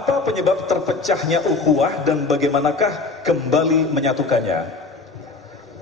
Apa penyebab terpecahnya ukhuwah dan bagaimanakah kembali menyatukannya?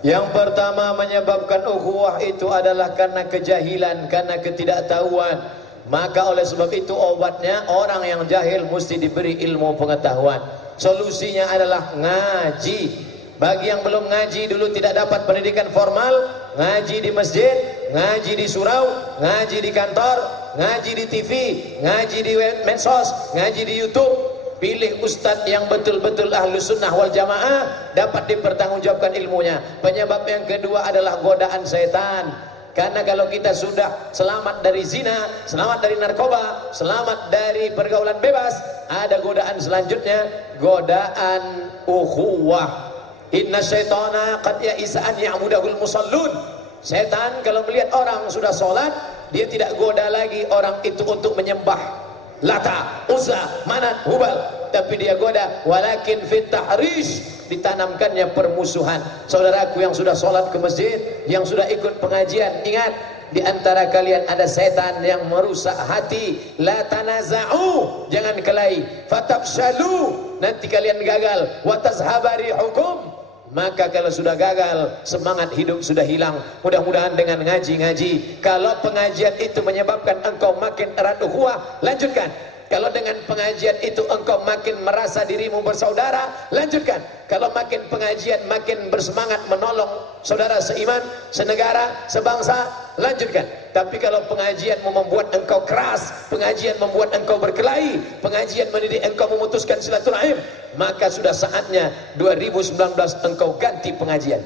Yang pertama menyebabkan ukhuwah itu adalah karena kejahilan, karena ketidaktahuan. Maka oleh sebab itu obatnya orang yang jahil mesti diberi ilmu pengetahuan. Solusinya adalah ngaji. Bagi yang belum ngaji dulu tidak dapat pendidikan formal, ngaji di masjid, ngaji di surau, ngaji di kantor, ngaji di TV, ngaji di medsos, ngaji di YouTube. Pilih ustadz yang betul-betul ahlu sunnah wal jamaah, dapat dipertanggungjawabkan ilmunya. Penyebab yang kedua adalah godaan setan. Karena kalau kita sudah selamat dari zina, selamat dari narkoba, selamat dari pergaulan bebas, ada godaan selanjutnya, godaan ukhuwah. Inna syaitana qad ya'isa an ya'budahul musallun. Setan kalau melihat orang sudah sholat, dia tidak goda lagi orang itu untuk menyembah Lata, Uzza, Manat, Hubal, tapi dia goda walakin fit tahrish, ditanamkannya permusuhan. Saudaraku yang sudah sholat ke masjid, yang sudah ikut pengajian, ingat, di antara kalian ada setan yang merusak hati. La tanaza'u, jangan kelahi, fatafshalu, nanti kalian gagal, wa tazhabari hukum. Maka kalau sudah gagal, semangat hidup sudah hilang. Mudah-mudahan dengan ngaji-ngaji, kalau pengajian itu menyebabkan engkau makin erat ukhuwah, lanjutkan. Kalau dengan pengajian itu engkau makin merasa dirimu bersaudara, lanjutkan. Kalau makin pengajian makin bersemangat menolong saudara seiman, senegara, sebangsa, lanjutkan. Tapi kalau pengajianmu membuat engkau keras, pengajian membuat engkau berkelahi, pengajian mendidik engkau memutuskan silaturahim, maka sudah saatnya 2019 engkau ganti pengajian.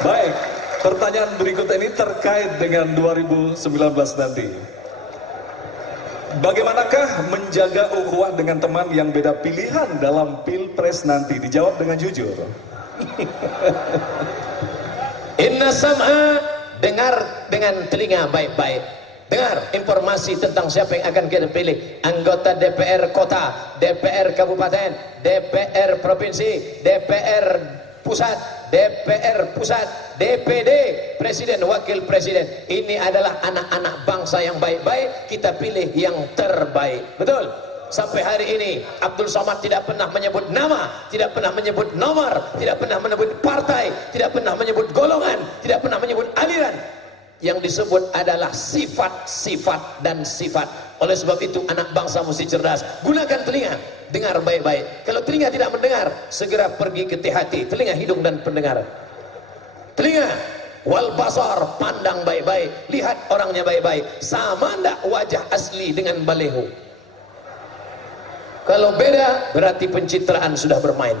Baik, pertanyaan berikut ini terkait dengan 2019 nanti. Bagaimanakah menjaga ukhuwah dengan teman yang beda pilihan dalam pilpres nanti? Dijawab dengan jujur. Inna sam'a, dengar dengan telinga baik-baik. Dengar informasi tentang siapa yang akan kita pilih. Anggota DPR kota, DPR kabupaten, DPR provinsi, DPR pusat, DPR pusat, DPD, presiden, wakil presiden. Ini adalah anak-anak bangsa yang baik-baik, kita pilih yang terbaik. Betul? Sampai hari ini Abdul Somad tidak pernah menyebut nama, tidak pernah menyebut nomor, tidak pernah menyebut partai, tidak pernah menyebut golongan, tidak pernah menyebut aliran. Yang disebut adalah sifat-sifat dan sifat. Oleh sebab itu anak bangsa mesti cerdas. Gunakan telinga, dengar baik-baik. Kalau telinga tidak mendengar, segera pergi ke THT, telinga, hidung dan pendengar. Telinga, wal basar, pandang baik-baik, lihat orangnya baik-baik. Sama ndak wajah asli dengan baleho? Kalau beda, berarti pencitraan sudah bermain.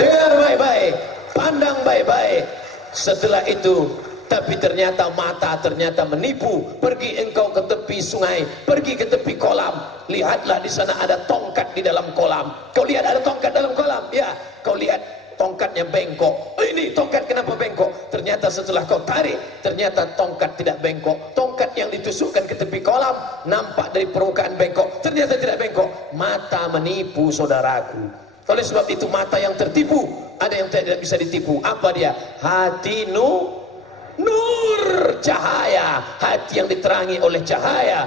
Dengar baik-baik, pandang baik-baik. Setelah itu, tapi ternyata mata ternyata menipu. Pergi engkau ke tepi sungai, pergi ke tepi kolam, lihatlah di sana ada tongkat di dalam kolam. Kau lihat ada tongkat dalam kolam? Ya, kau lihat tongkatnya bengkok. Oh, ini tongkat kenapa bengkok? Ternyata setelah kau tarik, ternyata tongkat tidak bengkok. Tongkat yang ditusukkan ke tepi kolam nampak dari permukaan bengkok, ternyata tidak bengkok. Mata menipu, saudaraku. Oleh sebab itu mata yang tertipu, ada yang tidak bisa ditipu. Apa dia? Hati nur, cahaya, hati yang diterangi oleh cahaya.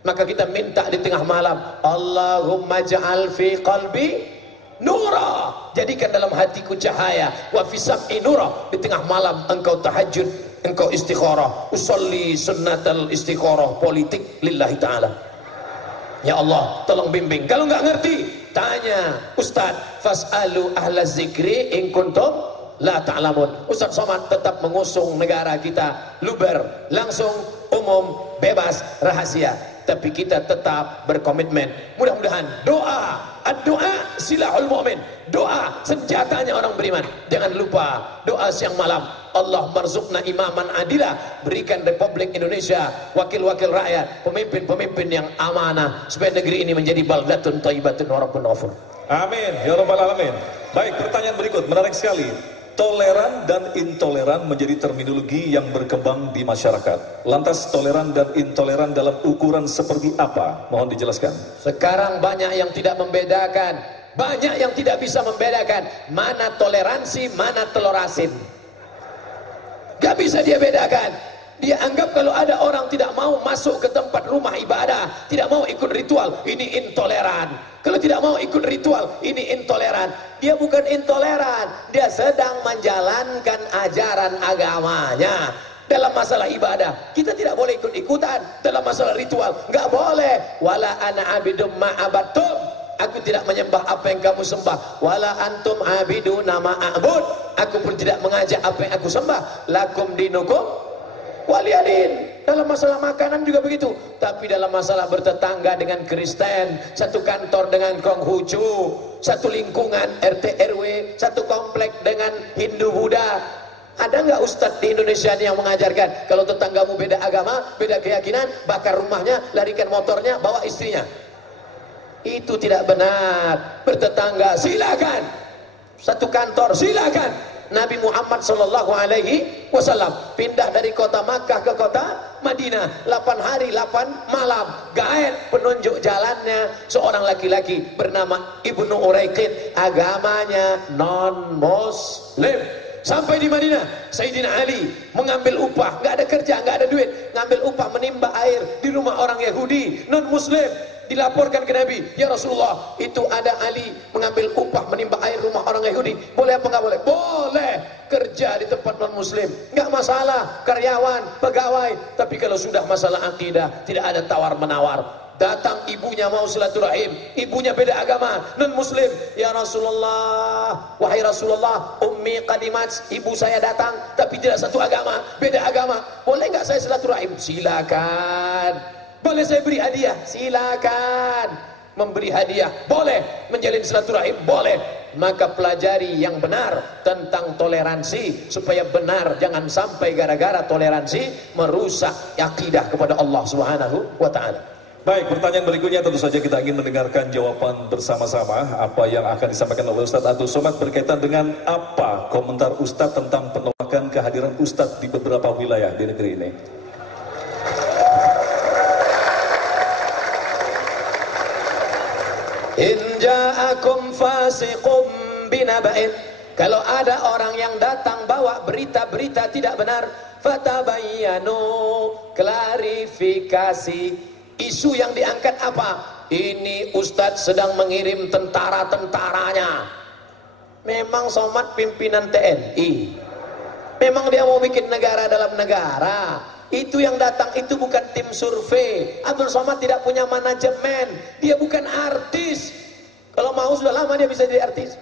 Maka kita minta di tengah malam, Allahumma ja'al fi qalbi nura, jadikan dalam hatiku cahaya, wa fi sam'i nura. Di tengah malam engkau tahajud, engkau istikharah, usolli sunnatal istikharah politik lillahi ta'ala. Ya Allah, tolong bimbing. Kalau nggak ngerti, tanya Ustaz, fas'alu ahla zikri in kuntum la ta'lamun. Ustaz Somad tetap mengusung negara kita luber, langsung, umum, bebas, rahasia. Tapi kita tetap berkomitmen. Mudah-mudahan doa, doa silahul mu'min, doa senjatanya orang beriman. Jangan lupa doa siang malam. Allah marzuqna imaman adila, berikan Republik Indonesia wakil-wakil rakyat, pemimpin-pemimpin yang amanah, supaya negeri ini menjadi baldatun thayyibatun wa rabbun ghafur. Amin ya rabbal alamin. Baik, pertanyaan berikut menarik sekali. Toleran dan intoleran menjadi terminologi yang berkembang di masyarakat. Lantas toleran dan intoleran dalam ukuran seperti apa? Mohon dijelaskan. Sekarang banyak yang tidak membedakan, banyak yang tidak bisa membedakan mana toleransi, mana telur asin. Gak bisa dia bedakan. Dia anggap kalau ada orang tidak mau masuk ke tempat rumah ibadah, tidak mau ikut ritual, ini intoleran. Kalau tidak mau ikut ritual, ini intoleran. Dia bukan intoleran, dia sedang menjalankan ajaran agamanya. Dalam masalah ibadah, kita tidak boleh ikut-ikutan. Dalam masalah ritual, nggak boleh. Wala ana abidum ma'abattum, aku tidak menyembah apa yang kamu sembah. Wala antum abiduna ma'abud, aku pun tidak mengajak apa yang aku sembah. Lakum dinukum waliyadin. Dalam masalah makanan juga begitu. Tapi dalam masalah bertetangga dengan Kristen, satu kantor dengan Konghucu, satu lingkungan RT RW, satu komplek dengan Hindu Buddha, ada nggak ustadz di Indonesia yang mengajarkan kalau tetanggamu beda agama, beda keyakinan, bakar rumahnya, larikan motornya, bawa istrinya? Itu tidak benar. Bertetangga silakan, satu kantor silakan. Nabi Muhammad sallallahu alaihi wasallam pindah dari kota Makkah ke kota Madinah, 8 hari 8 malam, gaet penunjuk jalannya seorang laki-laki bernama Ibnu Uraiqid, agamanya non muslim. Sampai di Madinah, Sayyidina Ali mengambil upah, nggak ada kerja, nggak ada duit, ngambil upah menimba air di rumah orang Yahudi non muslim. Dilaporkan ke Nabi, ya Rasulullah, itu ada Ali mengambil upah menimba air rumah orang Yahudi, boleh apa nggak boleh? Boleh. Kerja di tempat non muslim nggak masalah, karyawan, pegawai. Tapi kalau sudah masalah akidah, tidak ada tawar menawar. Datang ibunya mau silaturahim, ibunya beda agama, non muslim. Ya Rasulullah, wahai Rasulullah, ummi qadimat, ibu saya datang tapi tidak satu agama, beda agama, boleh nggak saya silaturahim? Silakan. Boleh saya beri hadiah? Silakan. Memberi hadiah boleh, menjalin silaturahim boleh. Maka pelajari yang benar tentang toleransi supaya benar, jangan sampai gara-gara toleransi merusak akidah kepada Allah Subhanahu wa taala. Baik, pertanyaan berikutnya tentu saja kita ingin mendengarkan jawaban bersama-sama apa yang akan disampaikan oleh Ustadz Abdul Somad berkaitan dengan apa komentar Ustadz tentang penolakan kehadiran Ustadz di beberapa wilayah di negeri ini. In ja'akum fasiqum binaba'in, kalau ada orang yang datang bawa berita-berita tidak benar, fatabayyanu, klarifikasi. Isu yang diangkat apa? Ini Ustadz sedang mengirim tentara-tentaranya. Memang Somad pimpinan TNI, memang dia mau bikin negara dalam negara. Itu yang datang itu bukan tim survei. Abdul Somad tidak punya manajemen, dia bukan artis. Kalau mau sudah lama dia bisa jadi artis.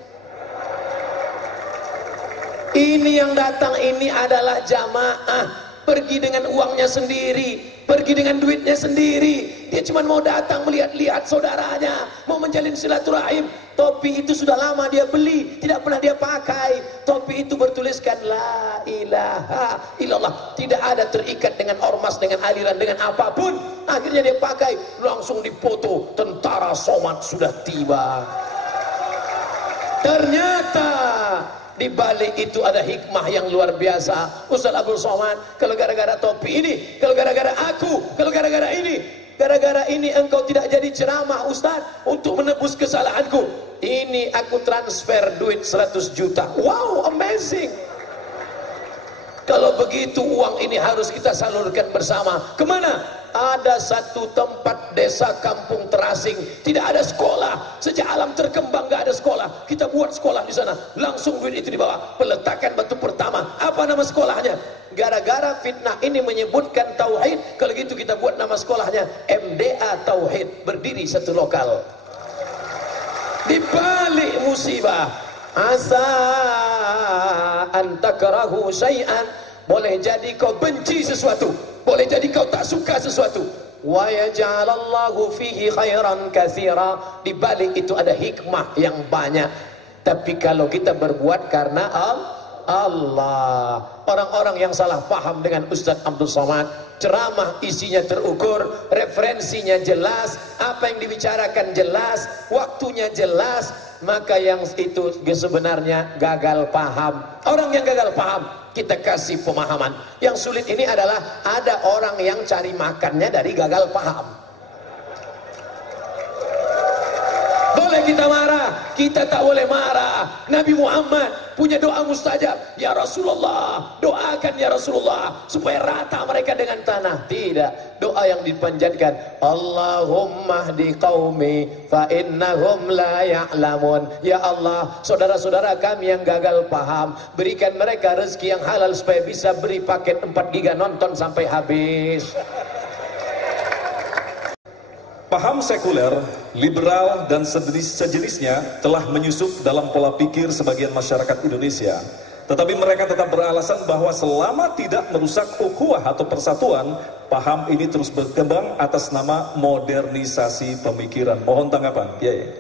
Ini yang datang ini adalah jamaah, pergi dengan uangnya sendiri, pergi dengan duitnya sendiri. Dia cuma mau datang melihat-lihat saudaranya, mau menjalin silaturahim. Topi itu sudah lama dia beli, tidak pernah dia pakai. Topi itu bertuliskan la ilaha illallah, tidak ada terikat dengan ormas, dengan aliran, dengan apapun. Akhirnya dia pakai, langsung dipoto, tentara Somad sudah tiba. Ternyata di balik itu ada hikmah yang luar biasa. Ustaz Abdul Somad, kalau gara-gara topi ini, kalau gara-gara aku, kalau gara-gara ini, gara-gara ini engkau tidak jadi ceramah Ustaz untuk menebus kesalahanku. Ini aku transfer duit 100 juta. Wow, amazing. Kalau begitu uang ini harus kita salurkan bersama. Kemana? Ada satu tempat desa kampung terasing, tidak ada sekolah. Sejak alam terkembang gak ada sekolah. Kita buat sekolah di sana. Langsung duit itu dibawa. Peletakan batu pertama. Apa nama sekolahnya? Gara-gara fitnah ini menyebutkan tauhid, kalau gitu kita buat nama sekolahnya MDA Tauhid. Berdiri satu lokal. Di balik musibah, asa antakrahu syai'an, boleh jadi kau benci sesuatu, boleh jadi kau tak suka sesuatu. Wa yaj'alallahu fihi khairan katsira, di balik itu ada hikmah yang banyak. Tapi kalau kita berbuat karena Allah. Orang-orang yang salah paham dengan Ustaz Abdul Somad, ceramah isinya terukur, referensinya jelas, apa yang dibicarakan jelas, waktunya jelas, maka yang itu sebenarnya gagal paham. Orang yang gagal paham kita kasih pemahaman. Yang sulit ini adalah ada orang yang cari makannya dari gagal paham. Boleh kita marah, kita tak boleh marah. Nabi Muhammad punya doa mustajab. Ya Rasulullah, doakan ya Rasulullah supaya rata mereka dengan tanah. Tidak, doa yang dipanjatkan, Allahumma hdi qaumi fa innahum la ya'lamun. Ya Allah, saudara-saudara kami yang gagal paham, berikan mereka rezeki yang halal supaya bisa beri paket 4 giga nonton sampai habis. Paham sekuler, liberal, dan sejenisnya telah menyusup dalam pola pikir sebagian masyarakat Indonesia. Tetapi mereka tetap beralasan bahwa selama tidak merusak ukhuwah atau persatuan, paham ini terus berkembang atas nama modernisasi pemikiran. Mohon tanggapan, Kiai.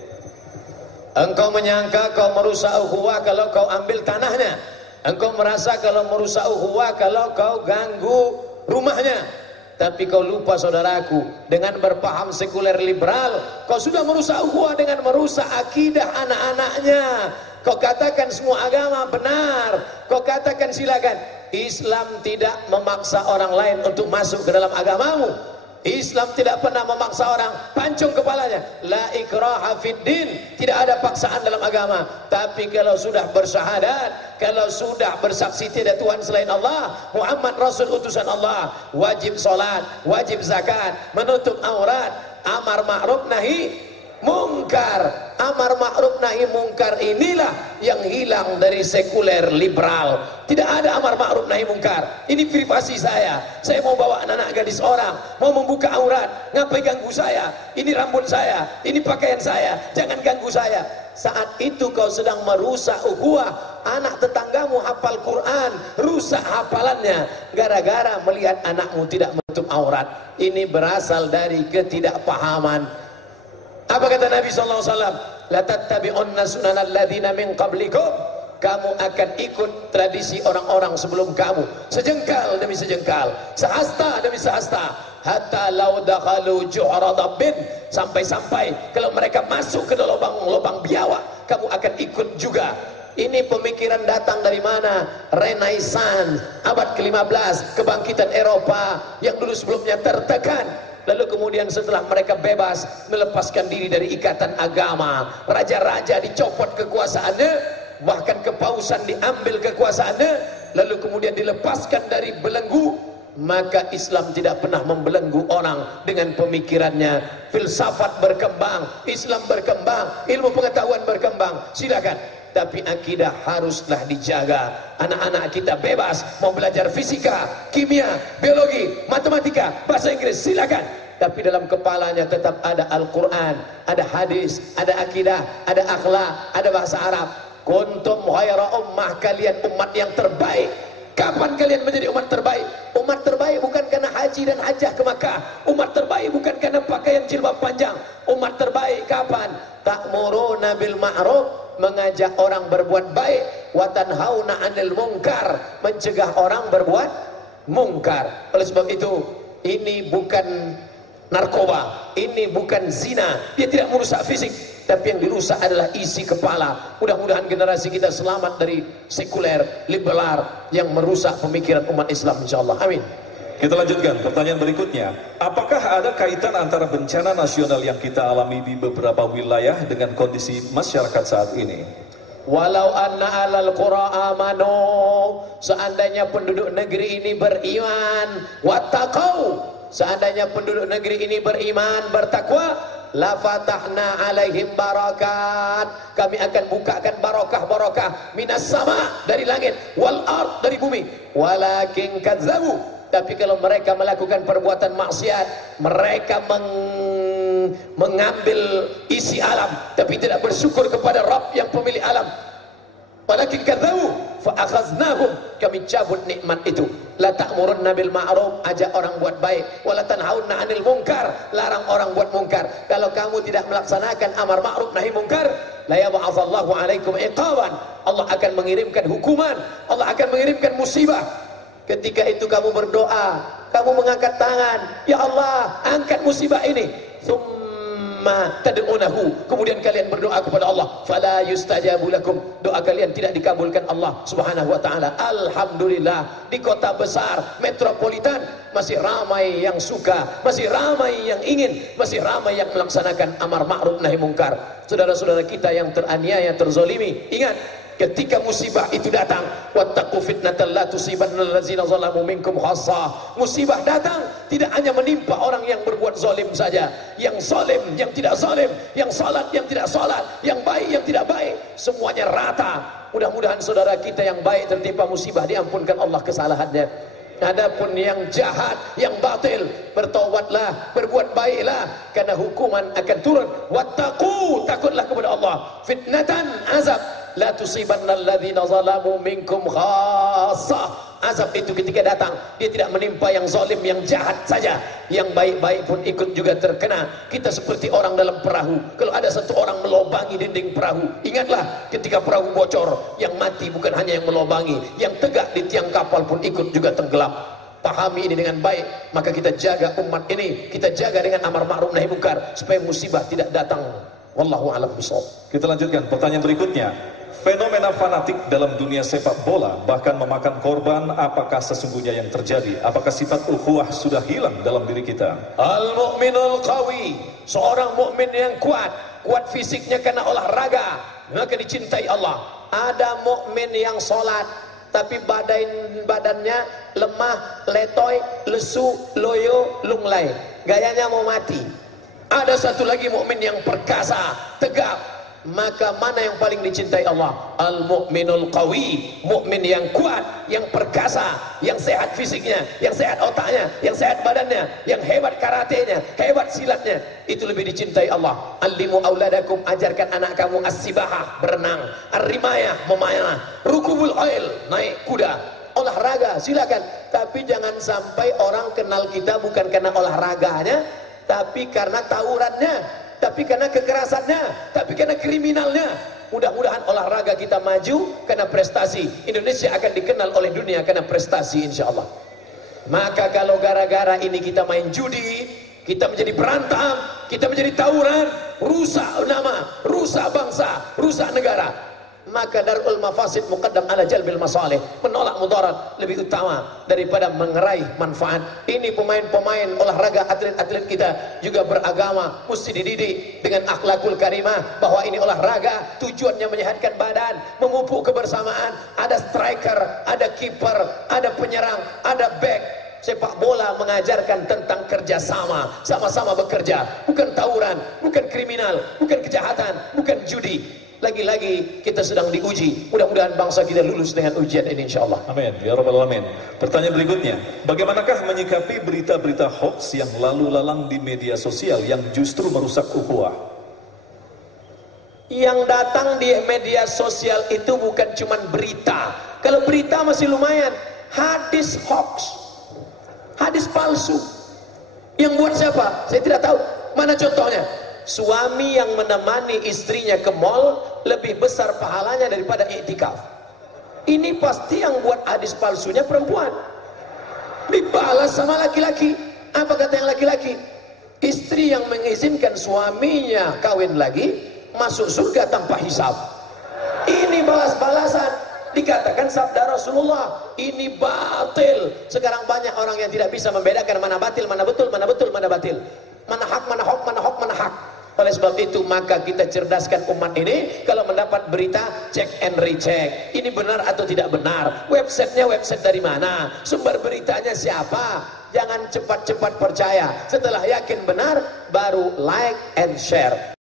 Engkau menyangka kau merusak ukhuwah kalau kau ambil tanahnya. Engkau merasa kalau merusak ukhuwah kalau kau ganggu rumahnya. Tapi kau lupa saudaraku, dengan berpaham sekuler liberal, kau sudah merusak ukhuwah dengan merusak akidah anak-anaknya. Kau katakan semua agama benar, kau katakan silakan. Islam tidak memaksa orang lain untuk masuk ke dalam agamamu. Islam tidak pernah memaksa orang, pancung kepalanya. La ikraha fid din, tidak ada paksaan dalam agama. Tapi kalau sudah bersyahadat, kalau sudah bersaksi tidak Tuhan selain Allah, Muhammad Rasul utusan Allah, wajib sholat, wajib zakat, menutup aurat, amar ma'ruf nahi mungkar. Amar ma'ruf nahi mungkar inilah yang hilang dari sekuler liberal. Tidak ada amar ma'ruf nahi mungkar. Ini privasi saya mau bawa anak-anak gadis orang, mau membuka aurat, ngapain ganggu saya? Ini rambut saya, ini pakaian saya, jangan ganggu saya. Saat itu kau sedang merusak ukhuwah. Anak tetanggamu hafal Quran, rusak hafalannya gara-gara melihat anakmu tidak menutup aurat. Ini berasal dari ketidakpahaman. Apa kata Nabi SAW? La tattabi'unna sunanal ladzina min qablikum. Kamu akan ikut tradisi orang-orang sebelum kamu, sejengkal demi sejengkal, sehasta demi sehasta, hatta law dakhalu juhra dabbin, sampai-sampai kalau mereka masuk ke lubang biawak, kamu akan ikut juga. Ini pemikiran datang dari mana? Renaissance, abad ke-15, kebangkitan Eropa yang dulu sebelumnya tertekan. Lalu kemudian setelah mereka bebas melepaskan diri dari ikatan agama, raja-raja dicopot kekuasaannya, bahkan kepausan diambil kekuasaannya, lalu kemudian dilepaskan dari belenggu. Maka Islam tidak pernah membelenggu orang dengan pemikirannya. Filsafat berkembang, Islam berkembang, ilmu pengetahuan berkembang, silakan. Tapi akidah haruslah dijaga. Anak-anak kita bebas mau belajar fisika, kimia, biologi, matematika, bahasa Inggris, silakan. Tapi dalam kepalanya tetap ada Al-Quran, ada hadis, ada akidah, ada akhlak, ada bahasa Arab. Kuntum khaira ummah, kalian umat yang terbaik. Kapan kalian menjadi umat terbaik? Umat terbaik bukan karena haji dan hajah ke Makkah. Umat terbaik bukan karena pakaian jilbab panjang. Umat terbaik kapan? Ta'muruna bil ma'ruf, mengajak orang berbuat baik, wa tanhauna 'anil munkar, mencegah orang berbuat mungkar. Oleh sebab itu, ini bukan narkoba, ini bukan zina, dia tidak merusak fisik, tapi yang dirusak adalah isi kepala. Mudah-mudahan generasi kita selamat dari sekuler, liberal yang merusak pemikiran umat Islam, insyaallah. Amin. Kita lanjutkan pertanyaan berikutnya. Apakah ada kaitan antara bencana nasional yang kita alami di beberapa wilayah dengan kondisi masyarakat saat ini? Walau anna alal qura amanu, seandainya penduduk negeri ini beriman, wattaqau, seandainya penduduk negeri ini beriman, bertakwa, la fatahna alaihim barakat, kami akan bukakan barakah-barakah minas sama, dari langit, wal ard, dari bumi. Walakin kadzabu, tapi kalau mereka melakukan perbuatan maksiat, mereka mengambil isi alam, tapi tidak bersyukur kepada Rabb yang pemilik alam. Walakin kadzabu fa akhaznahum, kami cabut nikmat itu. La ta'murunna bil ma'ruf, ajak orang buat baik, wala tanhauna 'anil munkar, larang orang buat mungkar. Kalau kamu tidak melaksanakan amar ma'ruf nahi munkar, la yab'atsallahu 'alaikum iqaban, Allah akan mengirimkan hukuman, Allah akan mengirimkan musibah. Ketika itu kamu berdoa, kamu mengangkat tangan, ya Allah, angkat musibah ini. Tsumma tad'unahu, kemudian kalian berdoa kepada Allah, fala yustajabu lakum, doa kalian tidak dikabulkan Allah Subhanahu wa taala. Alhamdulillah, di kota besar metropolitan masih ramai yang suka, masih ramai yang ingin, masih ramai yang melaksanakan amar ma'ruf nahi mungkar. Saudara-saudara kita yang teraniaya, terzolimi, ingat, ketika musibah itu datang, wattaqu fitnatan la tusibanna allazina zalamu minkum khassah. Musibah datang tidak hanya menimpa orang yang berbuat zalim saja, yang zalim, yang tidak zalim, yang salat, yang tidak salat, yang baik, yang tidak baik, semuanya rata. Mudah-mudahan saudara kita yang baik tertimpa musibah diampunkan Allah kesalahannya. Adapun yang jahat, yang batil, bertaubatlah, berbuat baiklah, karena hukuman akan turun. Wattaqu, takutlah kepada Allah, fitnatan, azab, la tusibanna alladzina zalamu minkum khassah. Azab itu ketika datang, dia tidak menimpa yang zalim, yang jahat saja, yang baik-baik pun ikut juga terkena. Kita seperti orang dalam perahu. Kalau ada satu orang melobangi dinding perahu, ingatlah ketika perahu bocor, yang mati bukan hanya yang melobangi, yang tegak di tiang kapal pun ikut juga tenggelam. Pahami ini dengan baik, maka kita jaga umat ini, kita jaga dengan amar ma'ruf nahi munkar, supaya musibah tidak datang. Wallahu a'lam bishawab. Kita lanjutkan pertanyaan berikutnya. Fenomena fanatik dalam dunia sepak bola bahkan memakan korban, apakah sesungguhnya yang terjadi? Apakah sifat ukhuwah sudah hilang dalam diri kita? Al-mu'minul qawi, seorang mukmin yang kuat, kuat fisiknya karena olahraga, maka dicintai Allah. Ada mukmin yang sholat tapi badannya lemah, letoy, lesu, loyo, lunglai, gayanya mau mati. Ada satu lagi mukmin yang perkasa, tegap. Maka mana yang paling dicintai Allah? Al-mu'minul qawi, mukmin yang kuat, yang perkasa, yang sehat fisiknya, yang sehat otaknya, yang sehat badannya, yang hebat karatenya, hebat silatnya, itu lebih dicintai Allah. Allimu auladakum, ajarkan anak kamu as-sibahah, berenang, ar-rimayah, memanah, rukubul khail, naik kuda, olahraga, silakan. Tapi jangan sampai orang kenal kita bukan karena olahraganya, tapi karena tawurannya, tapi karena kekerasannya, tapi karena kriminalnya. Mudah-mudahan olahraga kita maju karena prestasi. Indonesia akan dikenal oleh dunia karena prestasi, insya Allah. Maka kalau gara-gara ini kita main judi, kita menjadi berantem, kita menjadi tawuran, rusak nama, rusak bangsa, rusak negara, maka darul mafasid muqaddam ala jalbil masalih, menolak mudarat lebih utama daripada mengerai manfaat. Ini pemain-pemain olahraga, atlet-atlet kita juga beragama, mesti dididik dengan akhlakul karimah, bahwa ini olahraga tujuannya menyehatkan badan, memupuk kebersamaan. Ada striker, ada kiper, ada penyerang, ada back. Sepak bola mengajarkan tentang kerjasama, sama-sama bekerja, bukan tawuran, bukan kriminal, bukan kejahatan, bukan judi. Lagi-lagi kita sedang diuji. Mudah-mudahan bangsa kita lulus dengan ujian ini, insyaallah. Amin ya rabbal alamin. Pertanyaan berikutnya, bagaimanakah menyikapi berita-berita hoax yang lalu lalang di media sosial yang justru merusak ukhuwah? Yang datang di media sosial itu bukan cuma berita. Kalau berita masih lumayan, hadis hoax, hadis palsu. Yang buat siapa? Saya tidak tahu. Mana contohnya? Suami yang menemani istrinya ke mall lebih besar pahalanya daripada iktikaf. Ini pasti yang buat hadis palsunya perempuan. Dibalas sama laki-laki. Apa kata yang laki-laki? Istri yang mengizinkan suaminya kawin lagi masuk surga tanpa hisab. Ini balas-balasan. Dikatakan sabda Rasulullah, ini batil. Sekarang banyak orang yang tidak bisa membedakan mana batil, mana betul, mana betul, mana batil, mana hak, mana hak, mana hak, mana hak. Oleh sebab itu maka kita cerdaskan umat ini. Kalau mendapat berita, cek and recheck, ini benar atau tidak benar, websitenya website dari mana, sumber beritanya siapa. Jangan cepat-cepat percaya. Setelah yakin benar, baru like and share.